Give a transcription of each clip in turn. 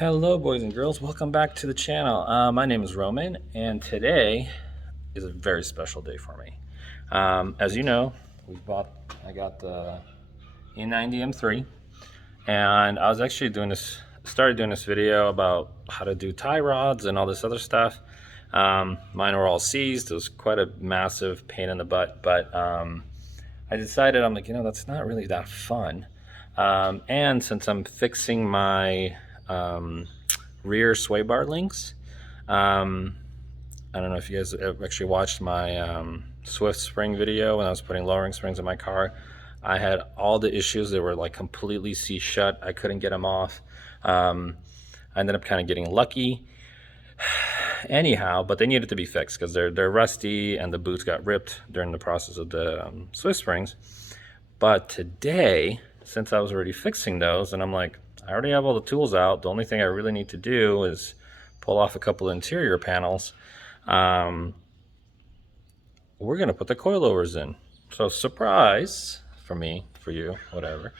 Hello boys and girls, welcome back to the channel. My name is Roman and today is a very special day for me. As you know, I got the E90 M3 and I was actually started doing this video about how to do tie rods and all this other stuff. Mine were all seized. It was quite a massive pain in the butt, but I decided, I'm like, that's not really that fun. And since I'm fixing my rear sway bar links, I don't know if you guys have actually watched my Swift spring video when I was putting lowering springs in my car. I had all the issues. They were like completely seized shut. I couldn't get them off. I ended up kind of getting lucky anyhow, but they needed to be fixed because they're rusty and the boots got ripped during the process of the Swift springs. But today, since I was already fixing those, and I'm like, I already have all the tools out. The only thing I really need to do is pull off a couple of interior panels. We're gonna put the coilovers in. So surprise for me, for you, whatever.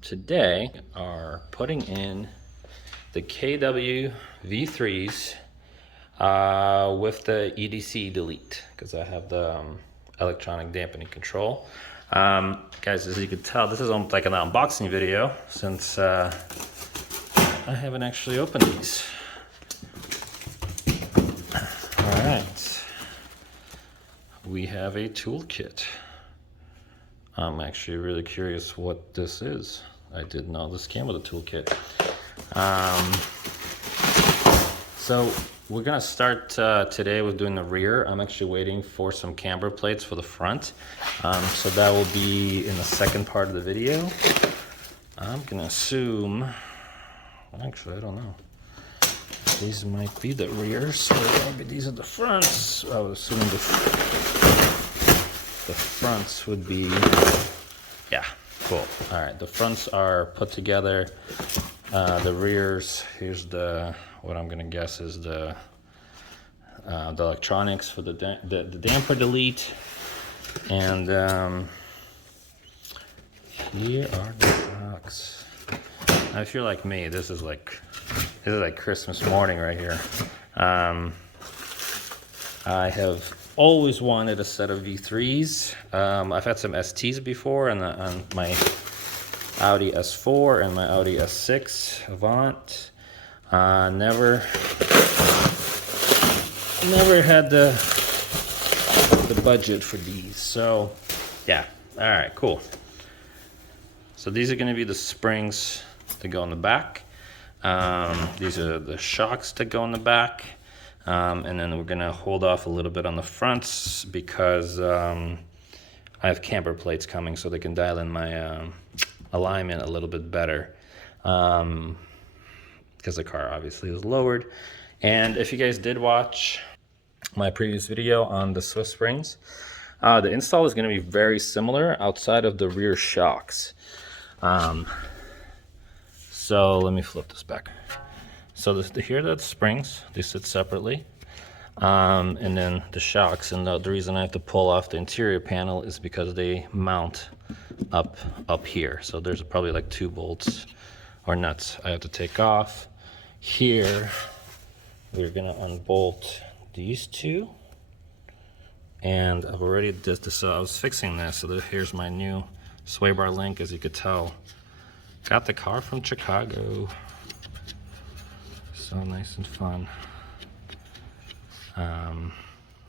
Today are putting in the KW V3s with the EDC delete because I have the electronic dampening control. Guys, as you can tell, this is almost like an unboxing video since I haven't actually opened these. All right, we have a toolkit. I'm actually really curious what this is. I didn't know this came with a toolkit. So we're gonna start today with doing the rear. I'm actually waiting for some camber plates for the front. So that will be in the second part of the video. I'm gonna assume, actually I don't know. These might be the rears, so maybe these are the fronts. I was assuming the fronts would be, yeah, cool. All right, the fronts are put together. The rears, here's what I'm gonna guess is the electronics for the damper delete. And here are the box. Now, if you're like me, this is like Christmas morning right here. I have always wanted a set of V3s. I've had some STs before on my Audi S4 and my Audi S6 Avant. Never had the budget for these. So yeah, all right, cool. So these are going to be the springs that go in the back. These are the shocks that go in the back. And then we're going to hold off a little bit on the fronts because I have camber plates coming so they can dial in my alignment a little bit better. Because the car obviously is lowered. And if you guys did watch my previous video on the Swift springs, the install is going to be very similar outside of the rear shocks. So let me flip this back. So here are the springs, they sit separately. And then the shocks, and the reason I have to pull off the interior panel is because they mount up here. So there's probably like 2 bolts or nuts I have to take off. Here, we're gonna unbolt these 2. And I've already did this, so I was fixing this. So here's my new sway bar link, as you could tell. Got the car from Chicago. So nice and fun.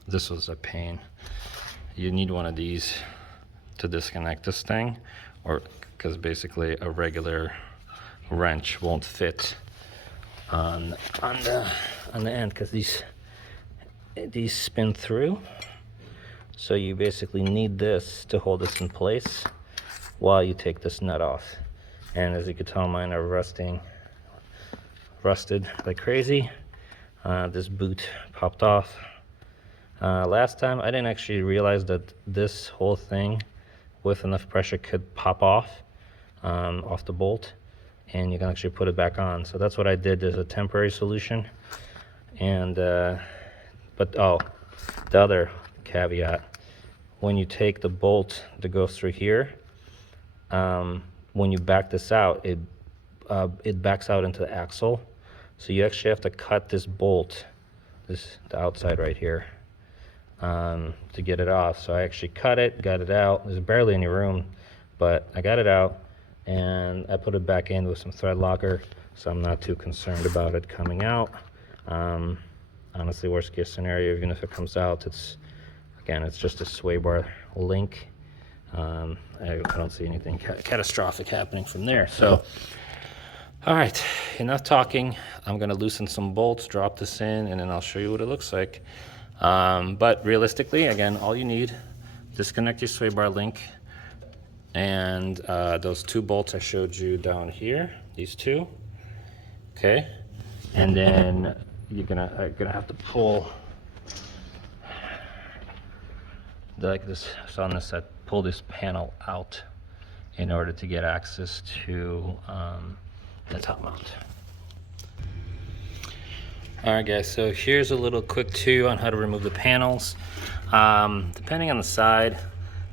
This was a pain. You need one of these to disconnect this thing, or because basically a regular wrench won't fit on the end, because these spin through. So you basically need this to hold this in place while you take this nut off. And as you can tell, mine are rusted like crazy. This boot popped off. Last time I didn't actually realize that this whole thing with enough pressure could pop off the bolt, and you can actually put it back on. So that's what I did. There's a temporary solution. And but the other caveat, when you take the bolt that goes through here, when you back this out, it it backs out into the axle. So you actually have to cut this bolt, the outside right here, to get it off. So I actually cut it, got it out. There's barely any room, but I got it out, and I put it back in with some thread locker, so I'm not too concerned about it coming out. Honestly, worst case scenario, even if it comes out, it's just a sway bar link. I don't see anything catastrophic happening from there. So, all right, enough talking. I'm gonna loosen some bolts, drop this in, and then I'll show you what it looks like. But realistically, again, all you need, disconnect your sway bar link, and those 2 bolts I showed you down here, these 2, okay? And then you're gonna have to pull like this. So on this side, pull this panel out in order to get access to the top mount. All right, guys, so here's a little quick 2 on how to remove the panels. Depending on the side,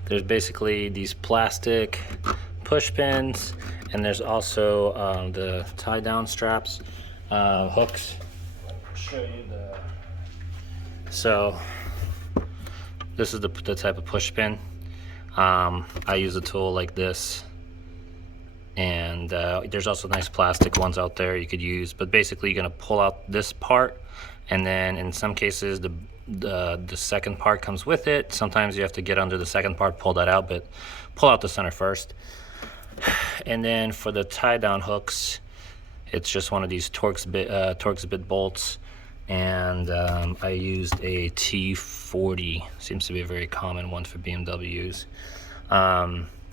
there's basically these plastic push pins, and there's also the tie down straps, hooks. I'll show you the, so this is the type of push pin. I use a tool like this, and there's also nice plastic ones out there you could use, but basically you're gonna pull out this part, and then in some cases the second part comes with it. Sometimes you have to get under the second part, pull that out, but pull out the center first. And then for the tie down hooks, it's just one of these Torx bit bolts, and I used a T40, seems to be a very common one for BMWs.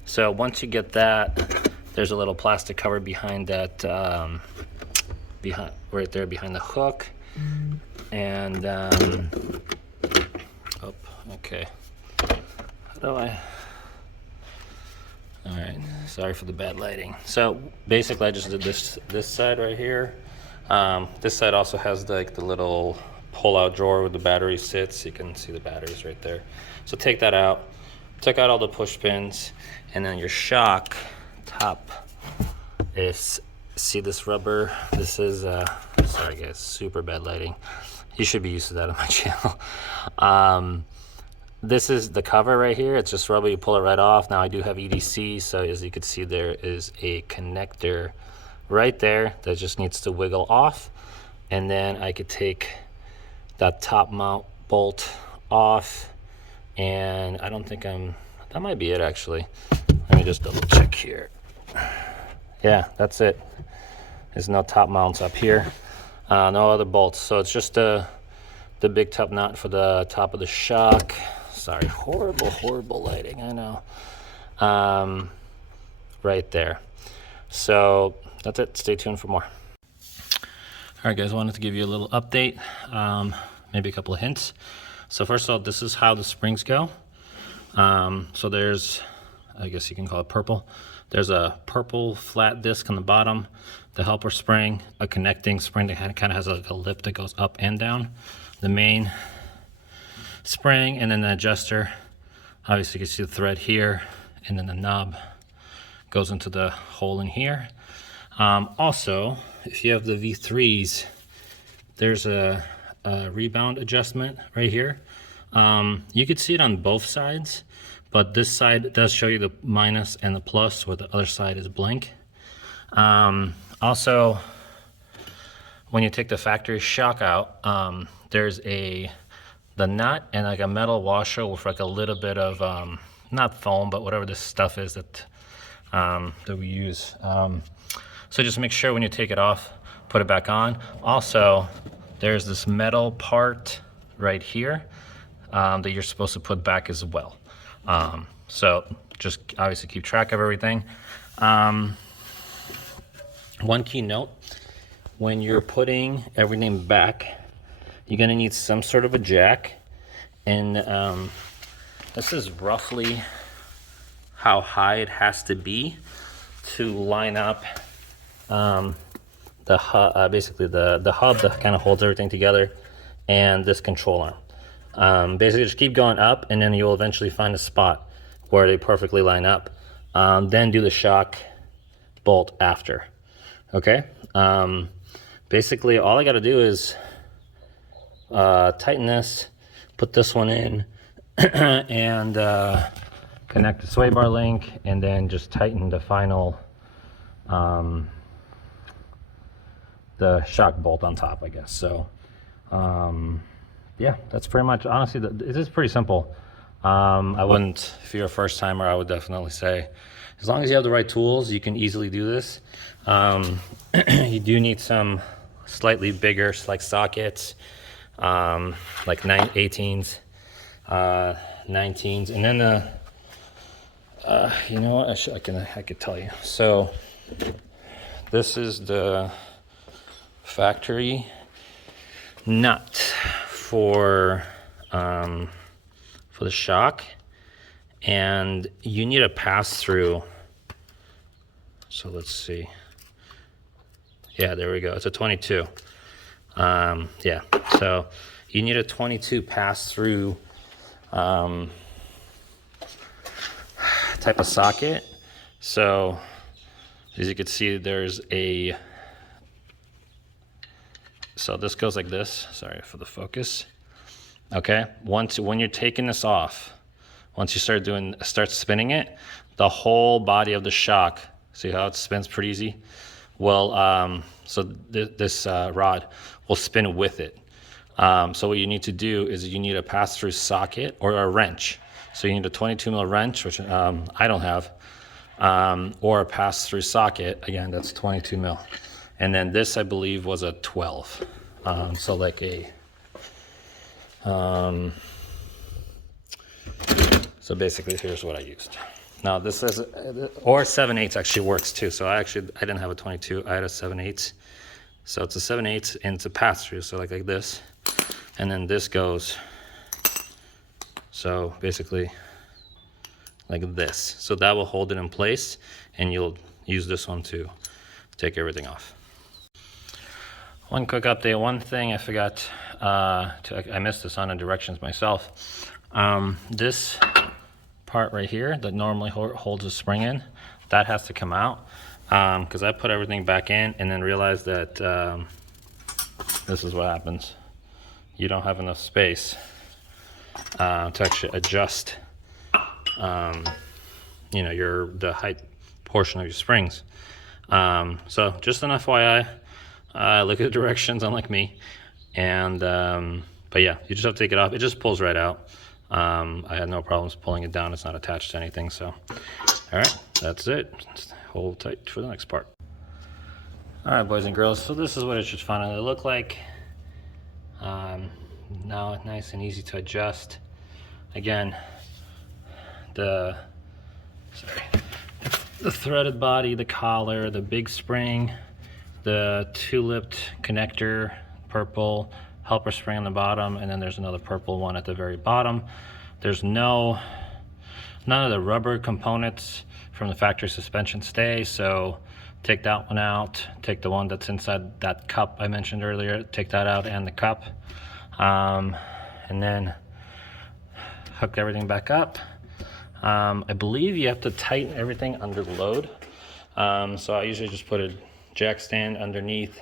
So once you get that, there's a little plastic cover behind that, right there behind the hook. And oh, okay. How do I? All right, sorry for the bad lighting. So basically, I just did this side right here. This side also has the little pull-out drawer where the battery sits. You can see the batteries right there. So take that out. Take out all the push pins, and then your shock top is, see this rubber? This is sorry guys, super bad lighting. You should be used to that on my channel. This is the cover right here. It's just rubber, you pull it right off. Now I do have EDC, so as you can see, there is a connector right there that just needs to wiggle off, and then I could take that top mount bolt off, and I don't think that might be it actually. Let me just double check here. Yeah, that's it. There's no top mounts up here, no other bolts, so it's just the big top nut for the top of the shock. Sorry, horrible lighting, I know. Right there. So that's it. Stay tuned for more. All right, guys, I wanted to give you a little update, maybe a couple of hints. So first of all, this is how the springs go. So there's, I guess you can call it purple. There's a purple flat disc on the bottom, the helper spring, a connecting spring that kind of has like a lip that goes up and down, the main spring, and then the adjuster. Obviously you can see the thread here, and then the knob goes into the hole in here. Also, if you have the V3s, there's a rebound adjustment right here. You could see it on both sides, but this side does show you the minus and the plus, where the other side is blank. Also, when you take the factory shock out, there's the nut and like a metal washer with like a little bit of not foam, but whatever this stuff is that we use. So just make sure when you take it off, put it back on. Also, there's this metal part right here that you're supposed to put back as well. So just obviously keep track of everything. One key note, when you're putting everything back, you're gonna need some sort of a jack. And this is roughly how high it has to be to line up the hub, basically the hub that kind of holds everything together, and this control arm. Basically just keep going up, and then you'll eventually find a spot where they perfectly line up. Then do the shock bolt after. Okay. Basically, all I got to do is tighten this, put this one in, and connect the sway bar link, and then just tighten the final the shock bolt on top, I guess. So yeah, that's pretty much, honestly, it is pretty simple. I wouldn't, if you're a first timer, I would definitely say, as long as you have the right tools, you can easily do this. You do need some slightly bigger like sockets, like 18s, 19s, and then you know what, I could tell you. So this is the factory nut for the shock, and you need a pass through. So let's see. Yeah, there we go. It's a 22. Yeah, so you need a 22 pass through type of socket. So as you can see, there's a, so this goes like this. Sorry for the focus. Okay, when you're taking this off, once you start spinning it, the whole body of the shock, see how it spins pretty easy? Well, so this rod will spin with it. So what you need to do is you need a pass-through socket or a wrench. So you need a 22 mil wrench, which I don't have, or a pass-through socket. Again, that's 22 mil. And then this, I believe, was a 12. So like a, so basically here's what I used. Now this is, or 7/8 actually works too. So I didn't have a 22, I had a 7/8. So it's a 7/8 and it's a pass through. So like this, and then this goes, so basically like this. So that will hold it in place, and you'll use this one to take everything off. One quick update, one thing I forgot, I missed this on the directions myself. This part right here that normally holds a spring in, that has to come out, because I put everything back in and then realized that this is what happens. You don't have enough space to actually adjust you know, the height portion of your springs. So just an FYI, look at the directions, unlike me. And but yeah, you just have to take it off. It just pulls right out. I had no problems pulling it down. It's not attached to anything. So all right, that's it. Just hold tight for the next part. All right, boys and girls, so this is what it should finally look like. Now nice and easy to adjust. Again, the threaded body, the collar, the big spring, the two-lipped connector, purple helper spring on the bottom, and then there's another purple one at the very bottom. There's none of the rubber components from the factory suspension stay, so take that one out, take the one that's inside that cup I mentioned earlier, take that out and the cup, and then hook everything back up. I believe you have to tighten everything under load, so I usually just put a jack stand underneath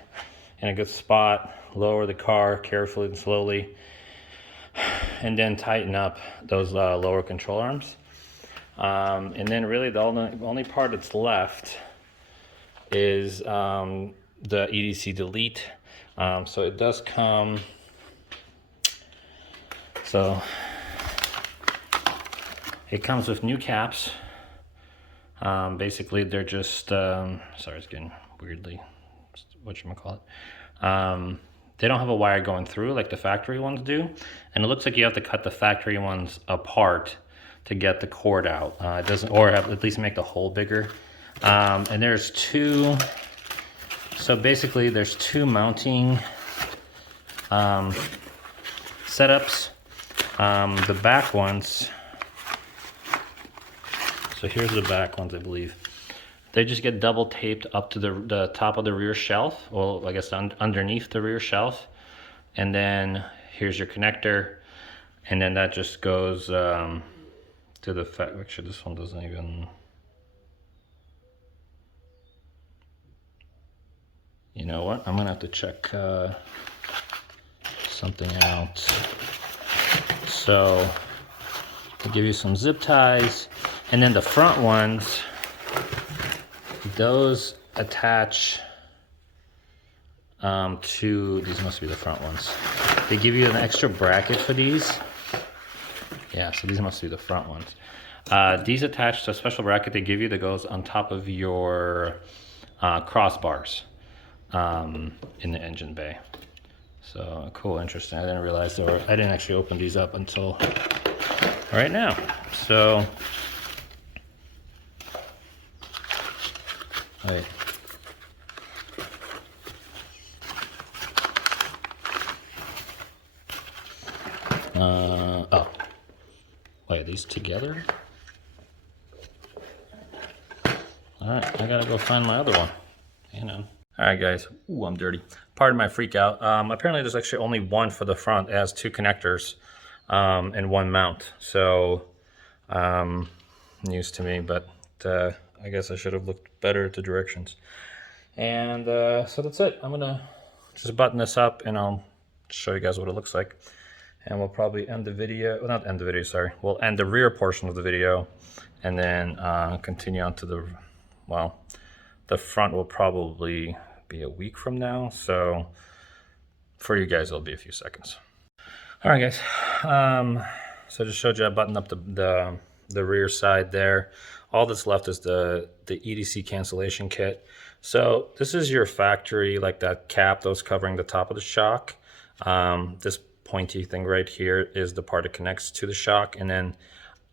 in a good spot, lower the car carefully and slowly, and then tighten up those lower control arms. And then really the only part that's left is the EDC delete. So it does come, so it comes with new caps. Basically they're just, sorry, it's getting weirdly, whatchamacallit. They don't have a wire going through like the factory ones do. And it looks like you have to cut the factory ones apart to get the cord out. It doesn't, or have, at least make the hole bigger. And there's two, so basically there's two mounting setups. The back ones, so here's the back ones, I believe. They just get double taped up to the top of the rear shelf, well, I guess underneath the rear shelf. And then here's your connector. And then that just goes to the actually this one doesn't even, You know what? I'm gonna have to check something out. So they give you some zip ties, and then the front ones, those attach to, these must be the front ones. They give you an extra bracket for these. Yeah, so these must be the front ones. These attach to a special bracket they give you that goes on top of your crossbars in the engine bay. So cool, interesting. I didn't realize I didn't actually open these up until right now. So, wait. Oh, wait, are these together? All right, I gotta go find my other one. You know. All right, guys. Ooh, I'm dirty. Pardon my freak out. Apparently, there's actually only one for the front. It has 2 connectors and 1 mount. So, news to me, but I guess I should have looked better at the directions. And so that's it. I'm gonna just button this up, and I'll show you guys what it looks like. And we'll probably end the video. Well, not end the video. Sorry. We'll end the rear portion of the video, and then continue on to the. Well, the front will probably be a week from now, so for you guys it'll be a few seconds. All right, guys. So I just showed you I buttoned up the rear side there. All that's left is the EDC cancellation kit. So this is your factory, like that cap that was covering the top of the shock. This pointy thing right here is the part that connects to the shock, and then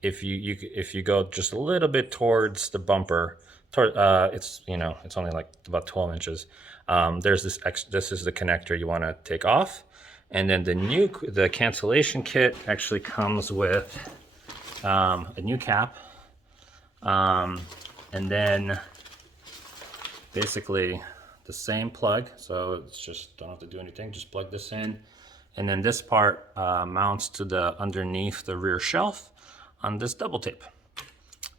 if you go just a little bit towards the bumper, it's it's only like about 12 inches. There's this this is the connector you want to take off, and then the cancellation kit actually comes with a new cap, and then basically the same plug. So it's just don't have to do anything. Just plug this in, and then this part mounts to the underneath the rear shelf on this double tape.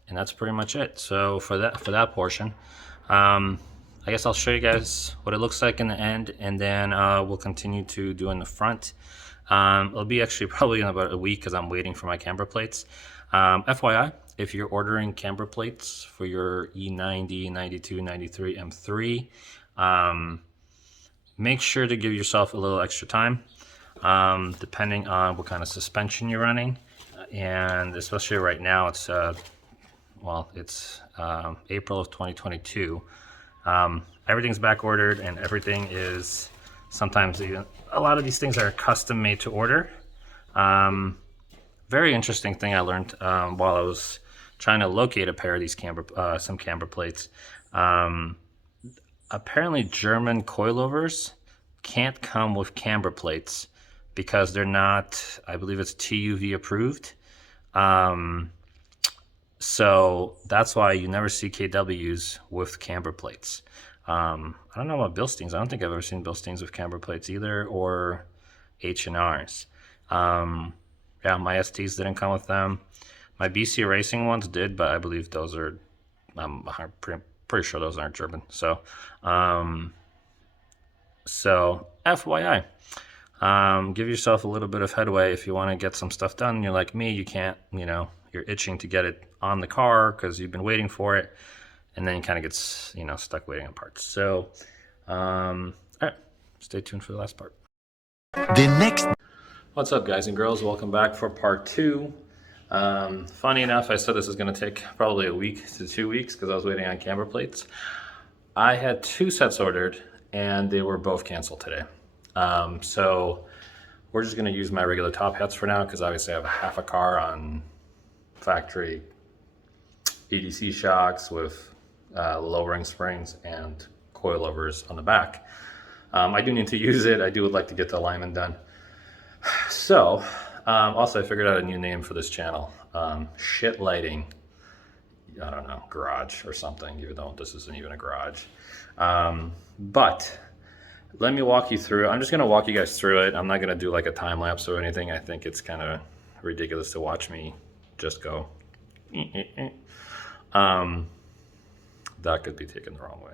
And that's pretty much it. So for that portion, I guess I'll show you guys what it looks like in the end, and then we'll continue to do in the front. It'll be actually probably in about a week because I'm waiting for my camber plates. FYI, if you're ordering camber plates for your E90, 92, 93 M3, make sure to give yourself a little extra time, depending on what kind of suspension you're running. And especially right now, it's April of 2022. Everything's back ordered, and everything is sometimes even a lot of these things are custom made to order. Very interesting thing I learned while I was trying to locate a pair of these some camber plates. Apparently German coilovers can't come with camber plates because they're not, I believe it's TUV approved. So that's why you never see KWs with camber plates. I don't know about Bilsteins. I don't think I've ever seen Bilsteins with camber plates either, or H&Rs. Yeah, my STs didn't come with them. My BC Racing ones did, but I believe those are, I'm pretty sure those aren't German. So, FYI, give yourself a little bit of headway if you want to get some stuff done. You're like me, you can't, you're itching to get it on the car because you've been waiting for it, and then you kind of get, stuck waiting on parts. So, all right, stay tuned for the last part. What's up, guys and girls? Welcome back for part 2. Funny enough, I said this is going to take probably a week to 2 weeks because I was waiting on camber plates. I had 2 sets ordered, and they were both canceled today. So we're just going to use my regular top hats for now because obviously I have half a car on factory EDC shocks with lowering springs and coilovers on the back. I do need to use it. I would like to get the alignment done. So, also I figured out a new name for this channel. Shit lighting, I don't know, garage or something, even though this isn't even a garage. But let me walk you through. I'm just going to walk you guys through it. I'm not going to do like a time lapse or anything. I think it's kind of ridiculous to watch me just go. That could be taken the wrong way.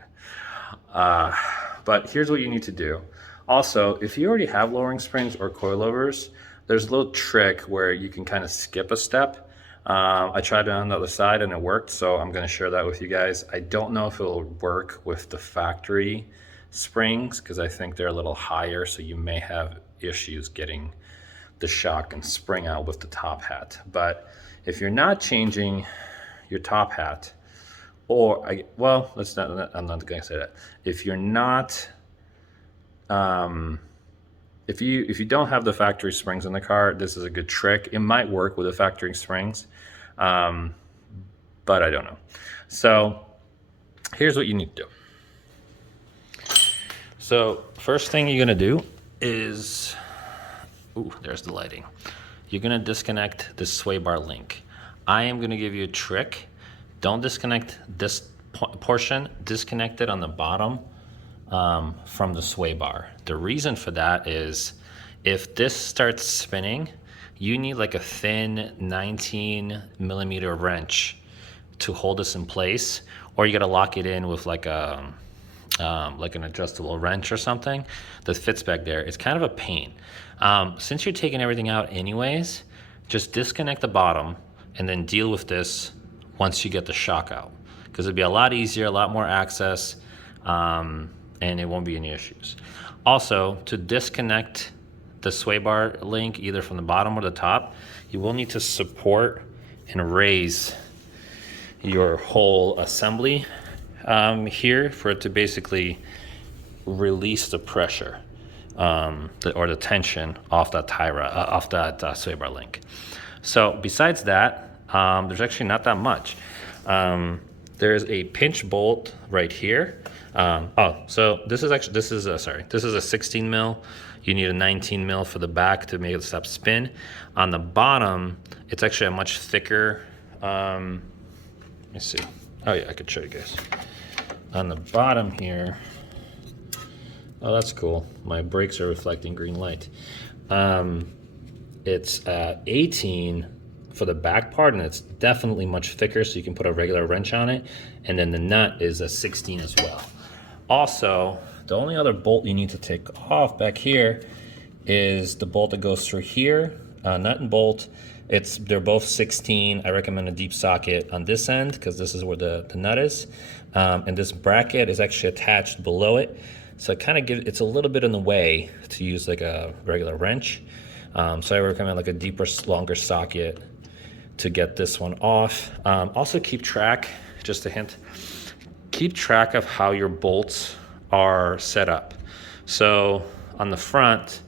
But here's what you need to do. Also, if you already have lowering springs or coilovers, there's a little trick where you can kind of skip a step. I tried it on the other side and it worked, so I'm going to share that with you guys. I don't know if it'll work with the factory springs because I think they're a little higher, so you may have issues getting the shock and spring out with the top hat. But if you're not changing your top hat, or I'm not going to say that. If you're not, if you don't have the factory springs in the car, this is a good trick. It might work with the factory springs, but I don't know. So here's what you need to do. So first thing you're gonna do is, there's the lighting. You're gonna disconnect the sway bar link. I am gonna give you a trick. Don't disconnect this portion, disconnect it on the bottom from the sway bar. The reason for that is if this starts spinning, you need like a thin 19mm wrench to hold this in place, or you gotta lock it in with like an adjustable wrench or something that fits back there. It's kind of a pain. Since you're taking everything out anyways, just disconnect the bottom and then deal with this once you get the shock out, because it'd be a lot easier, a lot more access, and it won't be any issues. Also, to disconnect the sway bar link either from the bottom or the top, you will need to support and raise your whole assembly here for it to basically release the pressure or the tension off that sway bar link. So besides that, there's actually not that much. There's a pinch bolt right here. So this is a 16 mil. You need a 19 mil for the back to make it stop spin. On the bottom, it's actually a much thicker. Let me see. Oh yeah, I could show you guys. On the bottom here. Oh, that's cool. My brakes are reflecting green light. It's 18 for the back part, and it's definitely much thicker, so you can put a regular wrench on it. And then the nut is a 16 as well. Also, the only other bolt you need to take off back here is the bolt that goes through here, nut and bolt. They're both 16. I recommend a deep socket on this end because this is where the nut is. And this bracket is actually attached below it. So it's a little bit in the way to use like a regular wrench. So I recommend like a deeper, longer socket to get this one off. Also keep track, just a hint, keep track of how your bolts are set up. So on the front,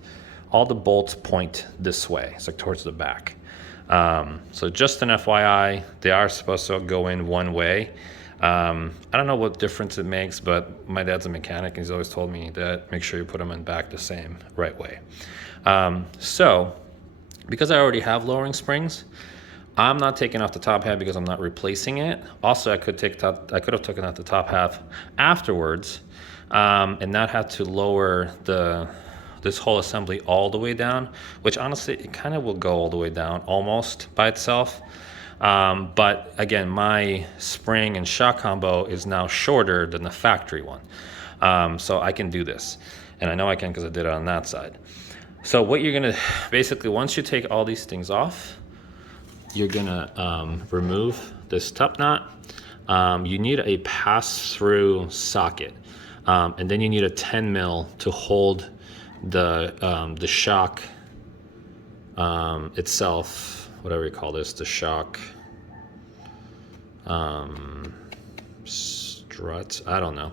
all the bolts point this way, it's like towards the back. So just an FYI, they are supposed to go in one way. I don't know what difference it makes, but my dad's a mechanic and he's always told me that make sure you put them in back the same right way. So because I already have lowering springs, I'm not taking off the top half because I'm not replacing it. Also, I could have taken out the top half afterwards, and not have to lower this whole assembly all the way down, which honestly, it kind of will go all the way down almost by itself. But again, my spring and shock combo is now shorter than the factory one. So I can do this, and I know I can because I did it on that side. So what you're gonna, basically, once you take all these things off, you're gonna remove this top knot. You need a pass-through socket, and then you need a 10 mil to hold the shock itself, whatever you call this, the shock strut, I don't know.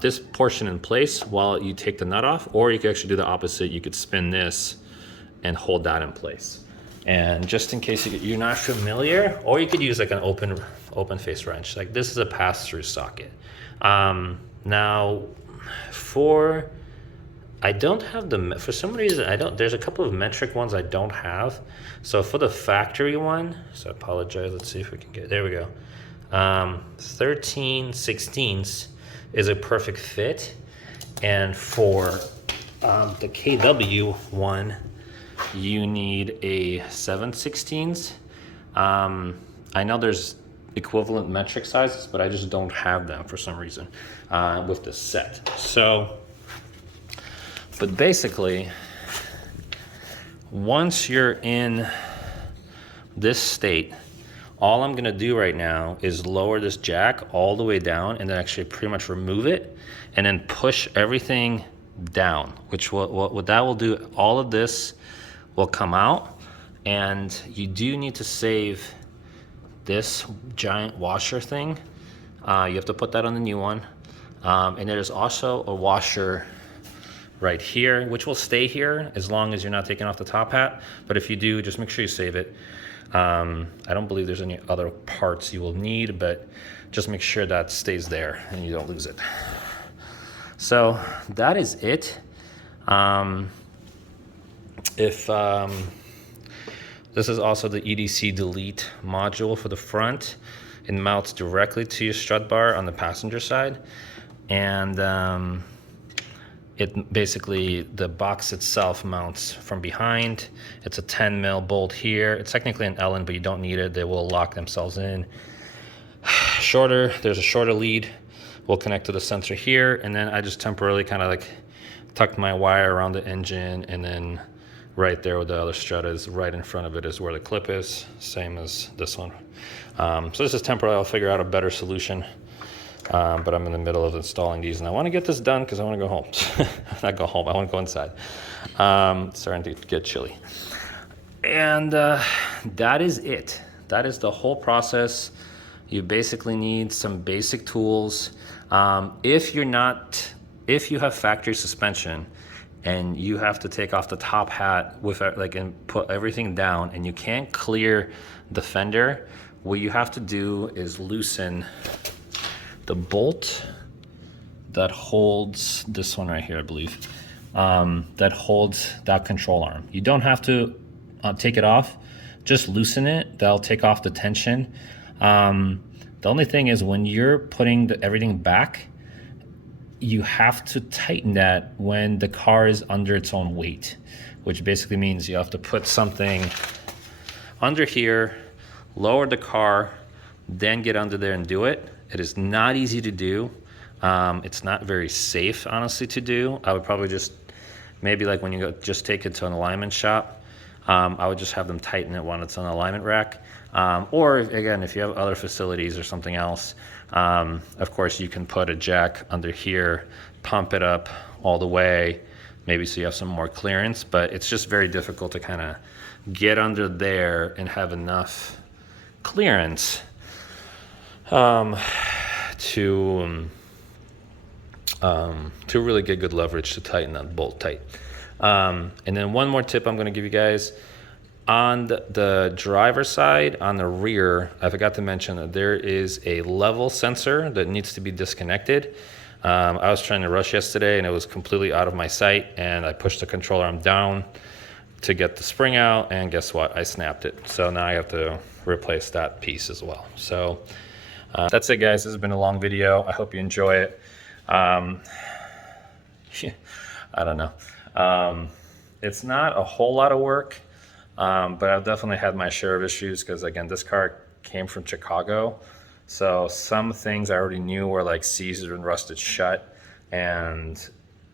This portion in place while you take the nut off, or you could actually do the opposite. You could spin this and hold that in place. And just in case you're not familiar, or you could use like an open face wrench. Like this is a pass-through socket. Now, I don't have for some reason, there's a couple of metric ones I don't have. So for the factory one, so I apologize, let's see if we can there we go. 13/16 is a perfect fit. And for the KW one, you need a 7/16. I know there's equivalent metric sizes, but I just don't have them for some reason with this set. So, but basically, once you're in this state, all I'm gonna do right now is lower this jack all the way down and then actually pretty much remove it and then push everything down, which what that will do, all of this will come out, and you do need to save this giant washer thing. You have to put that on the new one. And there's also a washer right here, which will stay here as long as you're not taking off the top hat. But if you do, just make sure you save it. I don't believe there's any other parts you will need, but just make sure that stays there and you don't lose it. So that is it. This is also the EDC delete module for the front. It mounts directly to your strut bar on the passenger side. And it basically, the box itself mounts from behind. It's a 10 mil bolt here. It's technically an Allen, but you don't need it. They will lock themselves in. Shorter, there's a shorter lead. Will connect to the sensor here. And then I just temporarily kind of like tucked my wire around the engine, and then right there where the other strut is, right in front of it is where the clip is, same as this one. So this is temporary. I'll figure out a better solution. But I'm in the middle of installing these, and I want to get this done because I want to go home. Not go home, I want to go inside. It's starting to get chilly. And that is it. That is the whole process. You basically need some basic tools. If you have factory suspension and you have to take off the top hat with and put everything down, and you can't clear the fender, what you have to do is loosen the bolt that holds this one right here, I believe, that holds that control arm. You don't have to take it off, just loosen it. That'll take off the tension. The only thing is when you're putting everything back, you have to tighten that when the car is under its own weight, which basically means you have to put something under here, lower the car, then get under there and do it. It is not easy to do. It's not very safe, honestly, to do. I would probably just, maybe like when you go, just take it to an alignment shop, I would just have them tighten it when it's on an alignment rack. Or again, if you have other facilities or something else, of course you can put a jack under here, pump it up all the way, maybe so you have some more clearance, but it's just very difficult to kind of get under there and have enough clearance to really get good leverage to tighten that bolt tight. And then one more tip I'm going to give you guys. On the driver's side, on the rear, I forgot to mention that there is a level sensor that needs to be disconnected. I was trying to rush yesterday and it was completely out of my sight, and I pushed the control arm down to get the spring out, and guess what? I snapped it. So now I have to replace that piece as well. So that's it, guys. This has been a long video. I hope you enjoy it. I don't know. It's not a whole lot of work, but I've definitely had my share of issues because, again, this car came from Chicago. So some things I already knew were like seized and rusted shut. And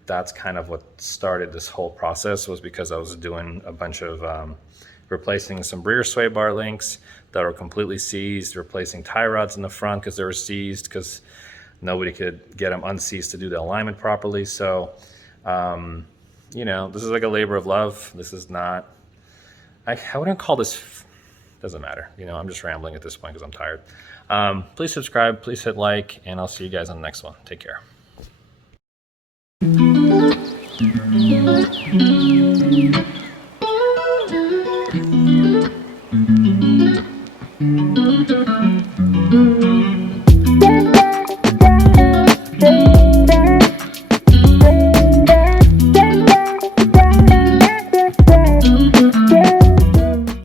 that's kind of what started this whole process, was because I was doing a bunch of replacing some rear sway bar links that were completely seized, replacing tie rods in the front because they were seized because nobody could get them unseized to do the alignment properly. So, you know, this is like a labor of love. This is not, I wouldn't call this, doesn't matter. You know, I'm just rambling at this point because I'm tired. Please subscribe, please hit like, and I'll see you guys on the next one. Take care.